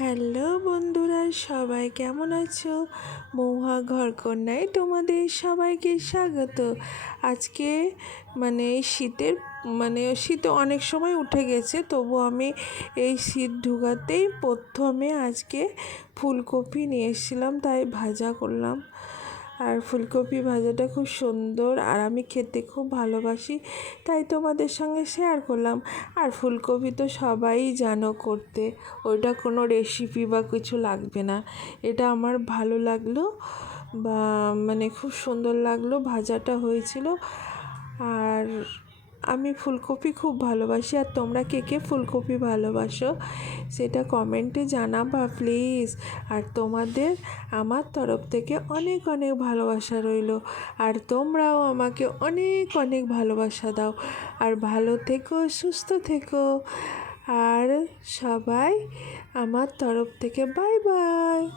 Hello বন্ধুরা, সবাই কেমন আছো? মৌহা ঘরকন্যায় তোমাদের সবাইকে স্বাগত। আজকে মানে শীতের মানে শীত অনেক সময় উঠে গেছে, তবু আমি এই শীত ঢুকাতেই প্রথমে আজকে ফুলকপি নিয়ে এসেছিলাম, তাই ভাজা করলাম। আর ফুলকপি ভাজাটা খুব সুন্দর আর আমি খেতে খুব ভালোবাসি, তাই তোমাদের সঙ্গে শেয়ার করলাম। আর ফুলকপি তো সবাই জানো করতে, ওইটা কোনো রেসিপি বা কিছু লাগবে না। এটা আমার ভালো লাগল, বা মানে খুব সুন্দর লাগল, ভাজাটা হয়েছিল। আর আমি ফুলকপি খুব ভালোবাসি, আর তোমরা কে কে ফুলকপি ভালোবাসো সেটা কমেন্টে জানাবা প্লিজ আর তোমাদের আমার তরফ থেকে অনেক অনেক ভালোবাসা রইল, আর তোমরাও আমাকে অনেক অনেক ভালোবাসা দাও। আর ভালো থেকো, সুস্থ থেকো। আর সবাই আমার তরফ থেকে বাই বাই